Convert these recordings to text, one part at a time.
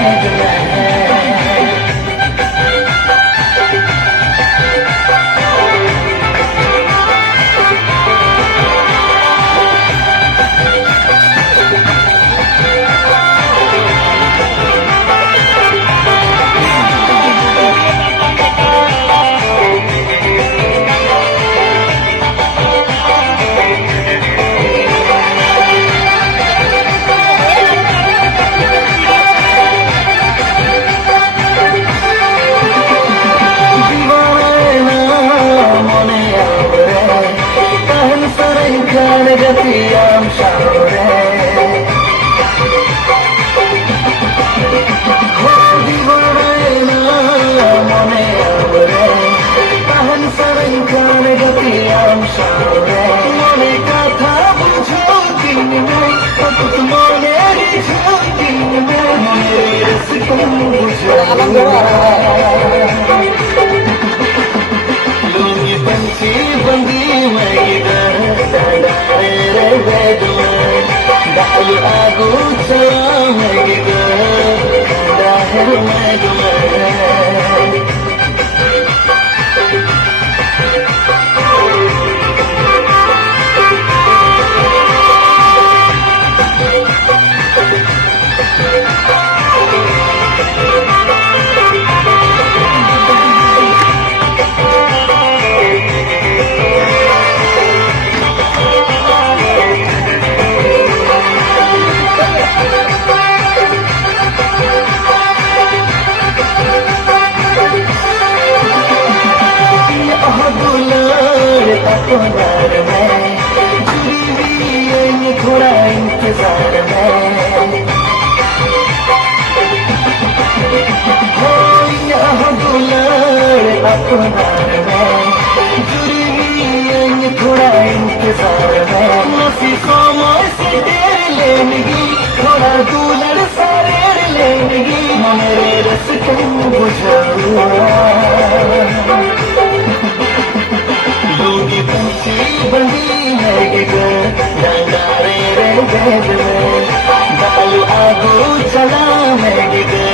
में I'm sorry. Holy Varena, Mone Avare, Tahan Saran Kane Gati, I'm sorry. Mone Katha Bujhoti Mein, Tut Mone Rijhoti Mein, Mone Riskan Bujhoti. Lungi Panchi Bandi Maidar, Dalu Agu Chamagida, Dahir Magma. अपनार में जुड़ी थोड़ा इंतजार में हो यहाँ दुलार अपनार में जुड़ी थोड़ा इंतजार में नसी समय से देर लेंगी थोड़ा दुलर सारे लेंगी मेरे रस तुम बुझा Logi Panchi Bandi Magiga, Dandare Regedme, Dalu Agu Chala Magiga,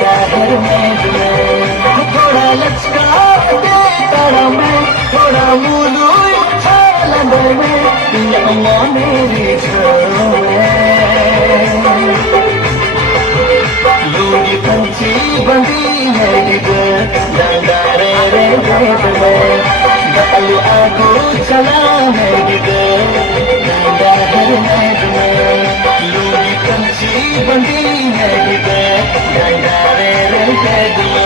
Dahir Megme, Thoda Lachka De Tara Mein, Thoda Mulu Chala Mein, Yama Meri Chhame. Logi Panchi Bandi Magiga, Dandare Regedme, Dalu Agu Chala Magiga, Dahir Megme, Logi Panchi Bandi Magiga, Dandare Regedme.